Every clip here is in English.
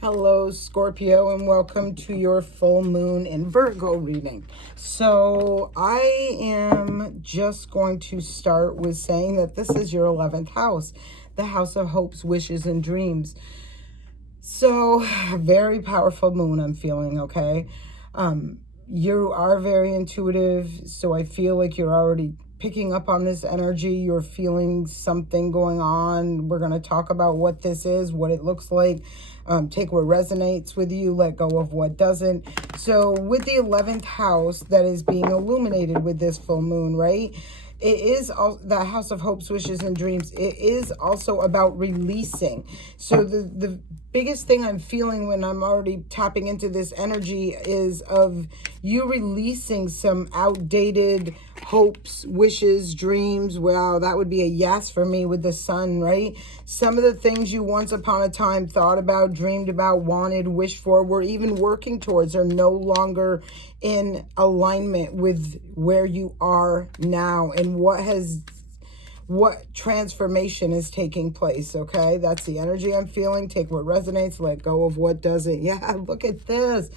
Hello, Scorpio, and welcome to your full moon in Virgo reading. So I am just going to start with saying that this is your 11th house, the house of hopes, wishes, and dreams. So very powerful moon I'm feeling, okay? You are very intuitive, so I feel like you're already picking up on this energy. You're feeling something going on. We're going to talk about what this is, what it looks like. Take what resonates with you, let go of what doesn't. So with the 11th house that is being illuminated with this full moon, right? It is the house of hopes, wishes, and dreams. It is also about releasing. So the biggest thing I'm feeling when I'm already tapping into this energy is of you releasing some outdated hopes, wishes, dreams. Wow, that would be a yes for me with the sun, right? Some of the things you once upon a time thought about, dreamed about, wanted, wished for, were even working towards are no longer in alignment with where you are now and what transformation is taking place, okay? That's the energy I'm feeling. Take what resonates, let go of what doesn't. Yeah, look at this.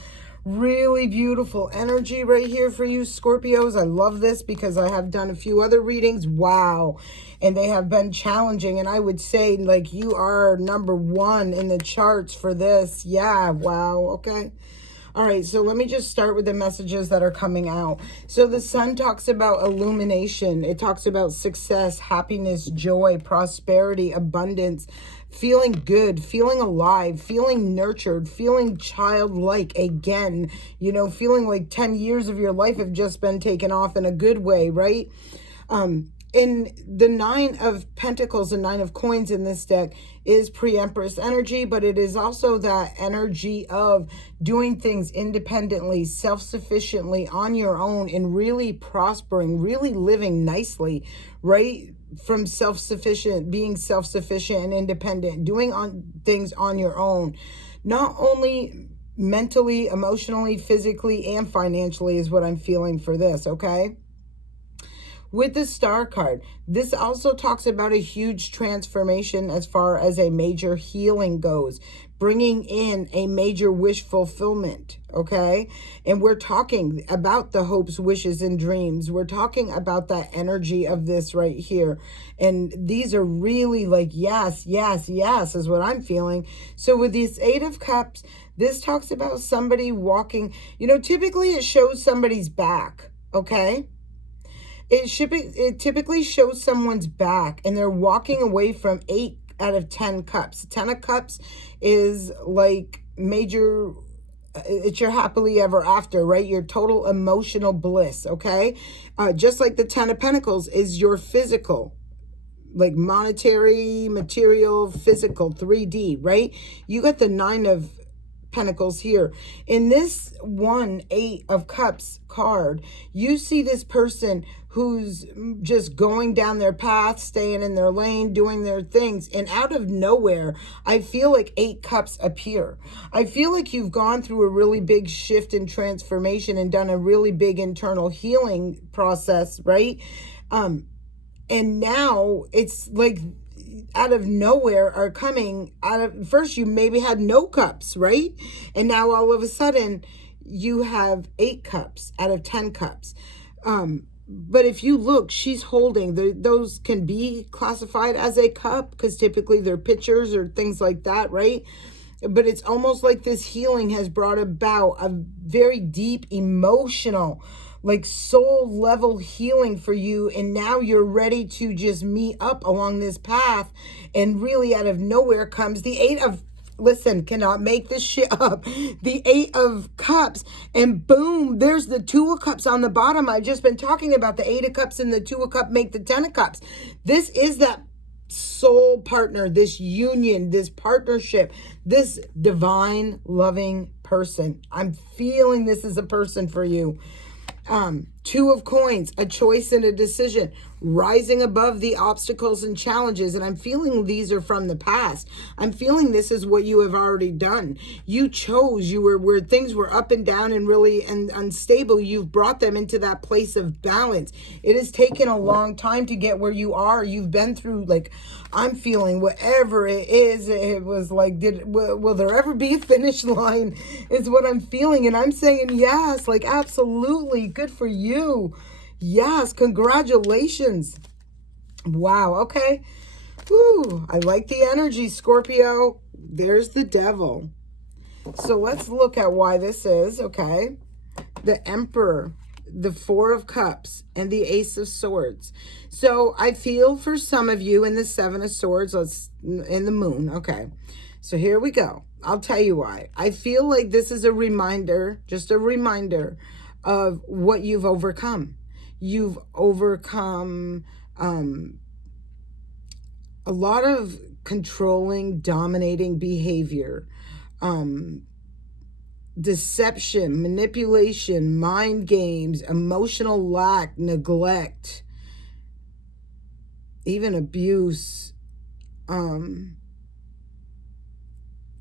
Really beautiful energy right here for you, Scorpios. I love this because I have done a few other readings. Wow. And they have been challenging. And I would say, like, you are number one in the charts for this. Yeah, wow, okay. All right, so let me just start with the messages that are coming out. So the sun talks about illumination. It talks about success, happiness, joy, prosperity, abundance, feeling good, feeling alive, feeling nurtured, feeling childlike again. You know, feeling like 10 years of your life have just been taken off in a good way, right? In the 9 of Pentacles and 9 of Coins in this deck is pre-Empress energy, but it is also that energy of doing things independently, self-sufficiently, on your own, and really prospering, really living nicely, right? From being self-sufficient and independent, doing things on your own, not only mentally, emotionally, physically, and financially is what I'm feeling for this, okay? With the Star card, this also talks about a huge transformation as far as a major healing goes, bringing in a major wish fulfillment, okay? And we're talking about the hopes, wishes, and dreams. We're talking about that energy of this right here. And these are really like, yes, yes, yes, is what I'm feeling. So with this 8 of Cups, this talks about somebody walking, you know, typically it shows somebody's back, okay? It typically shows someone's back and they're walking away from 8 out of 10 cups. 10 of cups is like major, it's your happily ever after, right? Your total emotional bliss, okay? Just like the 10 of Pentacles is your physical, like monetary, material, physical, 3D, right? You got the 9 of Pentacles here. In this 8 of Cups card, you see this person who's just going down their path, staying in their lane, doing their things, and out of nowhere, I feel like 8 cups appear. I feel like you've gone through a really big shift and transformation and done a really big internal healing process, right? And now it's like out of nowhere are coming out of, first you maybe had no cups, right? And now all of a sudden you have 8 cups out of 10 cups. But if you look, she's holding, those can be classified as a cup because typically they're pitchers or things like that, right? But it's almost like this healing has brought about a very deep emotional, like soul level healing for you. And now you're ready to just meet up along this path. And really out of nowhere comes the 8 of, listen, cannot make this shit up, the 8 of Cups, and boom, there's the 2 of Cups on the bottom. I've just been talking about the 8 of Cups and the 2 of Cups make the 10 of Cups. This is that soul partner, this union, this partnership, this divine loving person. I'm feeling this is a person for you. Two of Coins, a choice and a decision, rising above the obstacles and challenges. And I'm feeling these are from the past. I'm feeling this is what you have already done. You chose, you were where things were up and down and really unstable. You've brought them into that place of balance. It has taken a long time to get where you are. You've been through, like, I'm feeling whatever it is. It was like, will there ever be a finish line is what I'm feeling. And I'm saying yes, like, absolutely. Good for you. Yes, congratulations. Wow, okay. Whew, I like the energy, Scorpio. There's the devil. So let's look at why this is, okay? The Emperor, the Four of Cups, and the Ace of Swords. So I feel for some of you in the Seven of Swords, in the Moon, okay? So here we go. I'll tell you why. I feel like this is a reminder, just a reminder of what you've overcome. You've overcome a lot of controlling, dominating behavior, deception, manipulation, mind games, emotional lack, neglect, even abuse,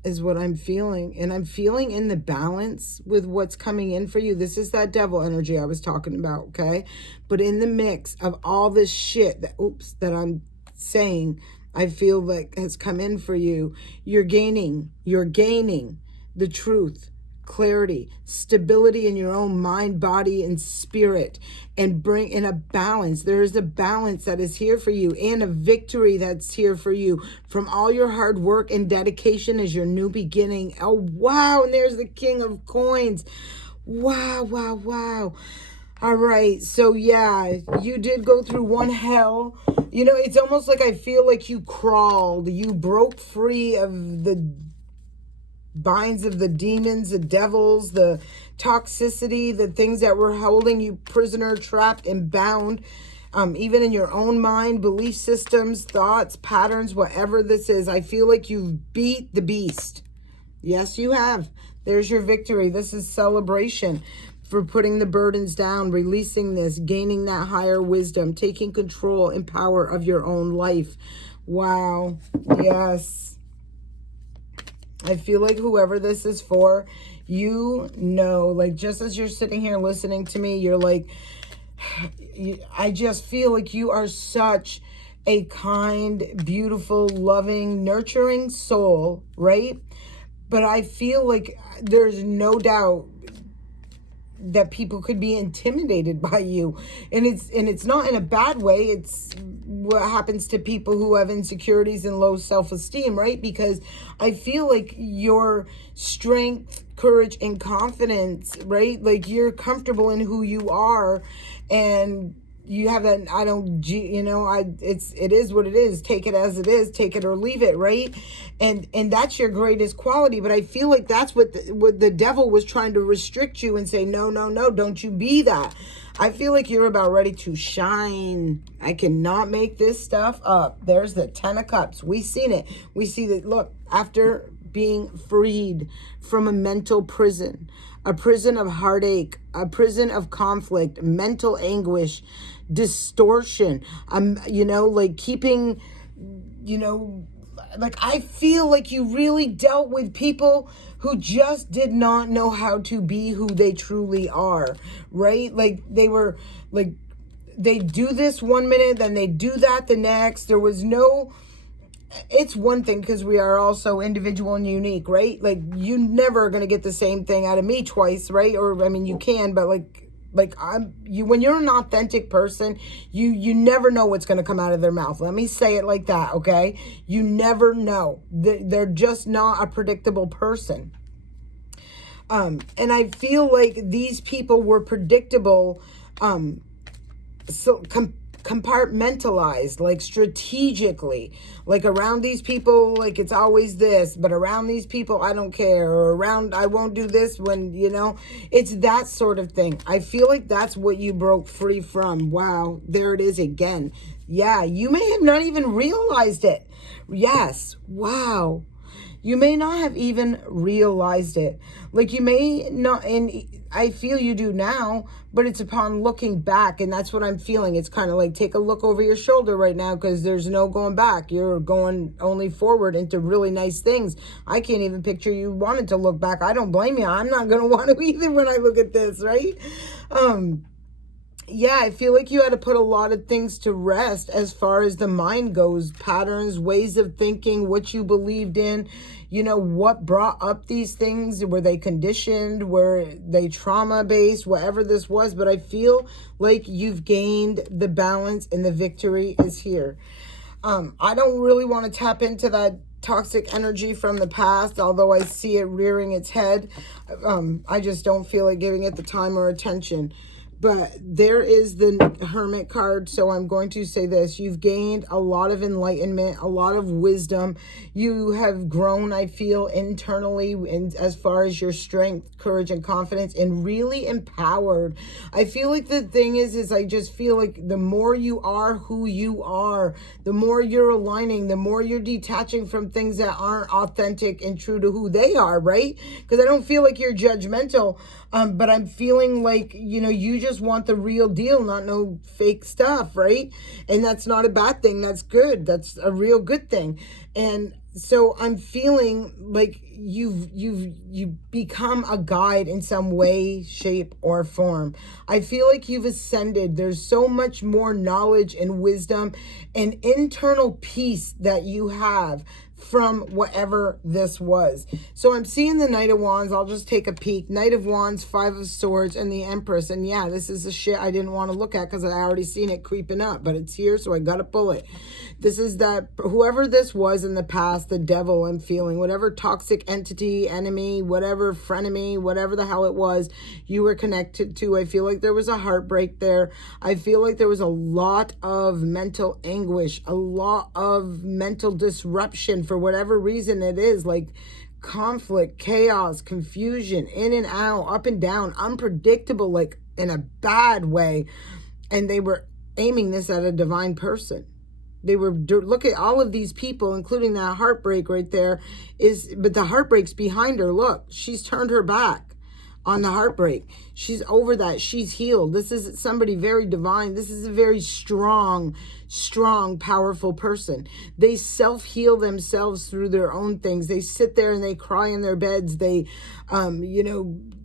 is what I'm feeling. And I'm feeling in the balance with what's coming in for you. This is that devil energy I was talking about, okay? But in the mix of all this shit that I'm saying, I feel like has come in for you, you're gaining the truth, clarity, stability in your own mind, body, and spirit, and bring in a balance. There is a balance that is here for you, and a victory that's here for you from all your hard work and dedication as your new beginning. Oh, wow. And there's the King of Coins. Wow, wow, wow. All right. So, yeah, you did go through one hell. You know, it's almost like I feel like you crawled. You broke free of the binds of the demons, the devils, the toxicity, the things that were holding you prisoner, trapped, and bound, even in your own mind, belief systems, thoughts, patterns, whatever this is. I feel like you've beat the beast. Yes, you have. There's your victory. This is celebration for putting the burdens down, releasing this, gaining that higher wisdom, taking control and power of your own life. Wow. Yes. I feel like whoever this is for, you know, like, just as you're sitting here listening to me, you're like, I just feel like you are such a kind, beautiful, loving, nurturing soul, right? But I feel like there's no doubt that people could be intimidated by you, and it's not in a bad way. It's what happens to people who have insecurities and low self-esteem, right? Because I feel like your strength, courage, and confidence, right? Like, you're comfortable in who you are, and you have that, it is what it is. Take it as it is, take it or leave it, right? And that's your greatest quality. But I feel like that's what the devil was trying to restrict you and say, no, don't you be that. I feel like you're about ready to shine. I cannot make this stuff up. There's the 10 of Cups. We've seen it. We see that, look, after being freed from a mental prison, a prison of heartache, a prison of conflict, mental anguish, distortion, like keeping, like, I feel like you really dealt with people who just did not know how to be who they truly are, right? Like, they were like, they do this one minute, then they do that the next. There was no, it's one thing because we are also individual and unique, right? Like, you never are going to get the same thing out of me twice, right? Or, I mean, you can, but when you're an authentic person, you never know what's going to come out of their mouth. Let me say it like that, okay? You never know. They're just not a predictable person. And I feel like these people were predictable, compartmentalized, like, strategically, like, around these people, like, it's always this, but around these people I don't care, or around, I won't do this when, it's that sort of thing. I feel like that's what you broke free from. Wow, there it is again. Yeah, you may have not even realized it. Yes. Wow. You may not have even realized it. Like you may not, and I feel you do now, but it's upon looking back, and that's what I'm feeling. It's kind of like take a look over your shoulder right now, because there's no going back. You're going only forward into really nice things. I can't even picture you wanted to look back. I don't blame you. I'm not going to want to either when I look at this, right? Yeah, I feel like you had to put a lot of things to rest as far as the mind goes, patterns, ways of thinking, what you believed in, you know, what brought up these things. Were they conditioned? Were they trauma based? Whatever this was. But I feel like you've gained the balance and the victory is here. I don't really want to tap into that toxic energy from the past, although I see it rearing its head. I just don't feel like giving it the time or attention. But there is the Hermit card, so I'm going to say this. You've gained a lot of enlightenment, a lot of wisdom. You have grown, I feel, internally in, as far as your strength, courage, and confidence, and really empowered. I feel like the thing is I just feel like the more you are who you are, the more you're aligning, the more you're detaching from things that aren't authentic and true to who they are, right? Because I don't feel like you're judgmental, but I'm feeling like, you know, you just want the real deal, not no fake stuff, right? And that's not a bad thing. That's good. That's a real good thing. And so I'm feeling like you've become a guide in some way, shape, or form. I feel like you've ascended. There's so much more knowledge and wisdom and internal peace that you have from whatever this was. So I'm seeing the Knight of Wands. I'll just take a peek. Knight of Wands, Five of Swords, and the Empress. And yeah, this is the shit I didn't want to look at because I already seen it creeping up, but it's here, so I got to pull it. This is that whoever this was in the past, the devil I'm feeling, whatever toxic entity, enemy, whatever frenemy, whatever the hell it was you were connected to. I feel like there was a heartbreak there. I feel like there was a lot of mental anguish, a lot of mental disruption for whatever reason it is, like conflict, chaos, confusion, in and out, up and down, unpredictable, like in a bad way. And they were aiming this at a divine person. They were, look at all of these people, including that heartbreak right there, but the heartbreak's behind her. Look, she's turned her back on the heartbreak. She's over that. She's healed. This is somebody very divine. This is a very strong, powerful person. They self-heal themselves through their own things. They sit there and they cry in their beds. They,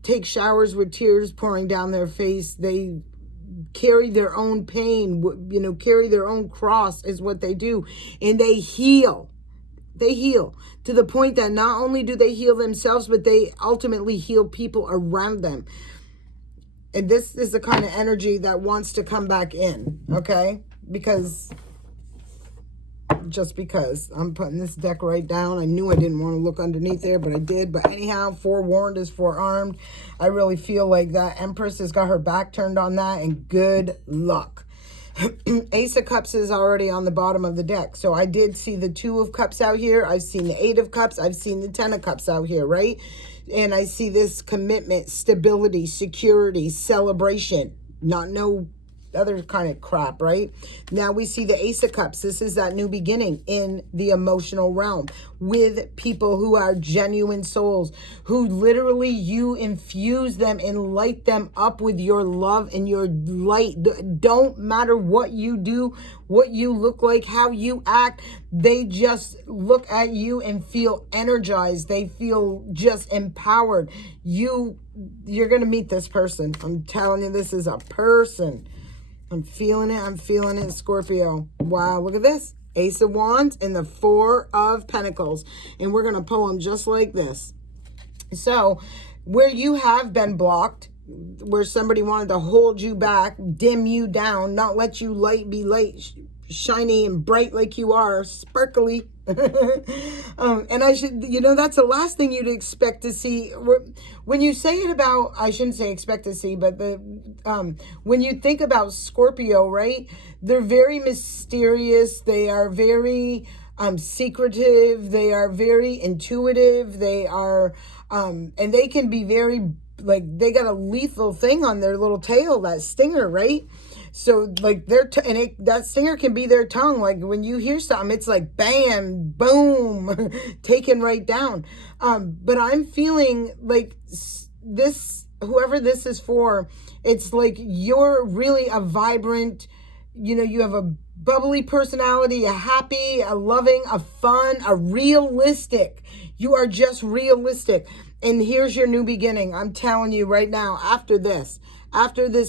take showers with tears pouring down their face. They carry their own pain, carry their own cross is what they do. And they heal. They heal to the point that not only do they heal themselves, but they ultimately heal people around them. And this is the kind of energy that wants to come back in, okay? Because I'm putting this deck right down. I knew I didn't want to look underneath there, but I did. But anyhow, forewarned is forearmed. I really feel like that Empress has got her back turned on that, and good luck. Ace of Cups is already on the bottom of the deck. So I did see the Two of Cups out here. I've seen the Eight of Cups. I've seen the Ten of Cups out here, right? And I see this commitment, stability, security, celebration, not no other kind of crap, right? Now we see the Ace of Cups. This is that new beginning in the emotional realm with people who are genuine souls, who literally you infuse them and light them up with your love and your light. Don't matter what you do, what you look like, how you act. They just look at you and feel energized. They feel just empowered. You're going to meet this person. I'm telling you, this is a person. I'm feeling it, Scorpio. Wow, look at this. Ace of Wands and the Four of Pentacles. And we're going to pull them just like this. So, where you have been blocked, where somebody wanted to hold you back, dim you down, not let you be light, shiny and bright like you are, sparkly. And I should, that's the last thing you'd expect to see. When you say it about, I shouldn't say expect to see, but when you think about Scorpio, right? They're very mysterious. They are very secretive. They are very intuitive. They are, and they can be very, like, they got a lethal thing on their little tail, that stinger, right? So like that stinger can be their tongue. Like when you hear something, it's like bam, boom, taken right down. But I'm feeling like this, whoever this is for, it's like you're really a vibrant, you have a bubbly personality, a happy, a loving, a fun, a realistic. You are just realistic. And here's your new beginning. I'm telling you right now, after this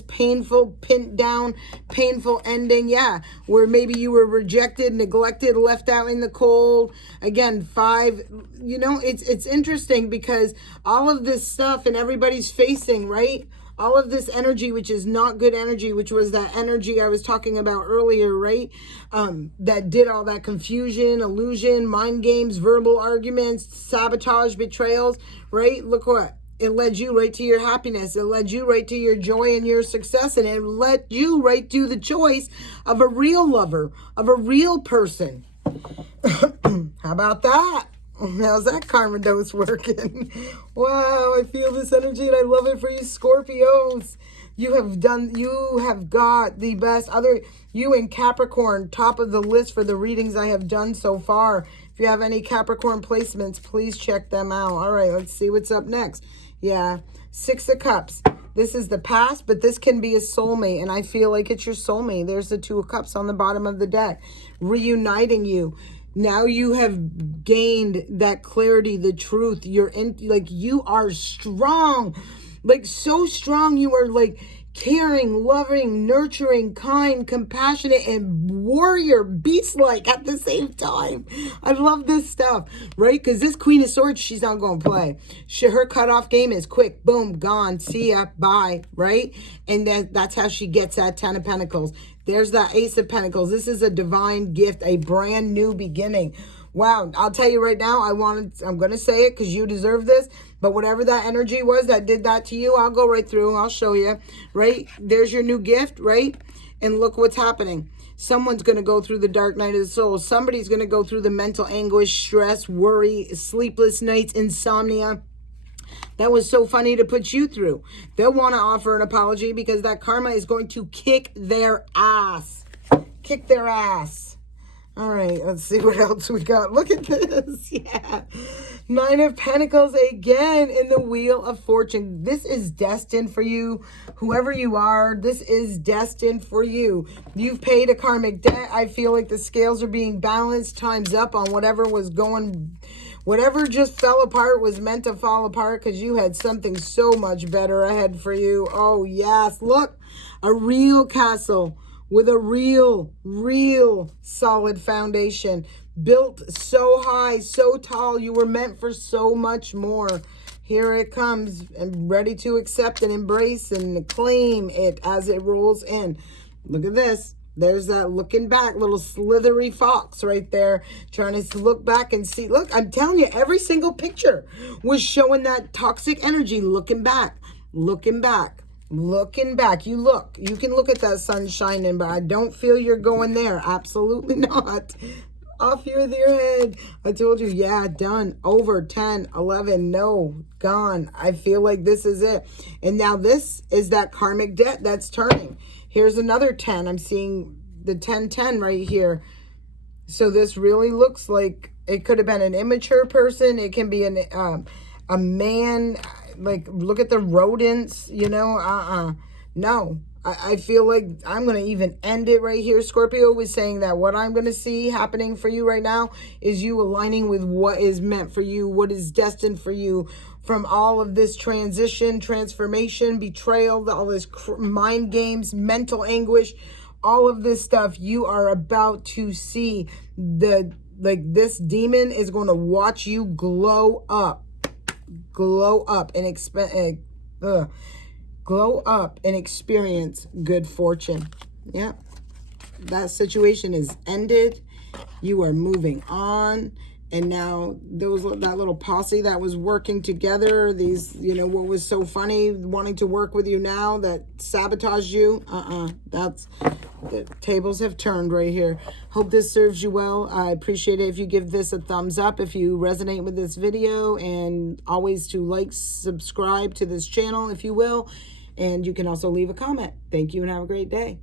painful, pinned down, painful ending, where maybe you were rejected, neglected, left out in the cold. Again, 5, it's interesting because all of this stuff and everybody's facing, right? All of this energy, which is not good energy, which was that energy I was talking about earlier, right? That did all that confusion, illusion, mind games, verbal arguments, sabotage, betrayals, right? Look what. It led you right to your happiness. It led you right to your joy and your success. And it led you right to the choice of a real lover, of a real person. How about that? How's that karma dose working? Wow, I feel this energy and I love it for you, Scorpios. You have got the best. You and Capricorn, top of the list for the readings I have done so far. If you have any Capricorn placements, please check them out. All right, let's see what's up next. 6 of Cups. This is the past, but this can be a soulmate, and I feel like it's your soulmate. There's the 2 of Cups on the bottom of the deck, reuniting you. Now you have gained that clarity, the truth. You are strong, like so strong. You are like caring, loving, nurturing, kind, compassionate, and warrior, beast-like at the same time. I love this stuff, right? Because this Queen of Swords, she's not going to play. Her cutoff game is quick, boom, gone, see ya, bye, right? And that's how she gets that 10 of Pentacles. There's that Ace of Pentacles. This is a divine gift, a brand new beginning. Wow, I'll tell you right now, I'm going to say it because you deserve this. But whatever that energy was that did that to you, I'll go right through. I'll show you, right? There's your new gift, right? And look what's happening. Someone's going to go through the dark night of the soul. Somebody's going to go through the mental anguish, stress, worry, sleepless nights, insomnia. That was so funny to put you through. They'll want to offer an apology because that karma is going to kick their ass. Kick their ass. All right, let's see what else we got. Look at this. 9 of Pentacles again in the Wheel of Fortune. This is destined for you. Whoever you are, this is destined for you. You've paid a karmic debt. I feel like the scales are being balanced. Time's up on whatever just fell apart was meant to fall apart because you had something so much better ahead for you. Oh, yes. Look, a real castle with a real solid foundation. Built so high, so tall. You were meant for so much more. Here it comes, and ready to accept and embrace and claim it as it rolls in. Look at this. There's that looking back, little slithery fox right there, trying to look back and see. Look, I'm telling you, every single picture was showing that toxic energy, looking back, looking back, looking back. You can look at that sun shining, but I don't feel you're going there. Absolutely not. Off your head. I told you, done, over, 10, 11, no, gone. I feel like this is it. And now this is that karmic debt that's turning. Here's another 10. I'm seeing the 10-10 right here. So this really looks like it could have been an immature person. It can be a man. Like, look at the rodents, No. I feel like I'm going to even end it right here. Scorpio was saying that what I'm going to see happening for you right now is you aligning with what is meant for you, what is destined for you from all of this transition, transformation, betrayal, all this mind games, mental anguish, all of this stuff. You are about to see this demon is going to watch you glow up and glow up and experience good fortune. Yeah, that situation is ended. You are moving on. And now that little posse that was working together, what was so funny, wanting to work with you now, that sabotaged you. The tables have turned right here. Hope this serves you well. I appreciate it if you give this a thumbs up if you resonate with this video, and always to subscribe to this channel if you will. And you can also leave a comment. Thank you and have a great day.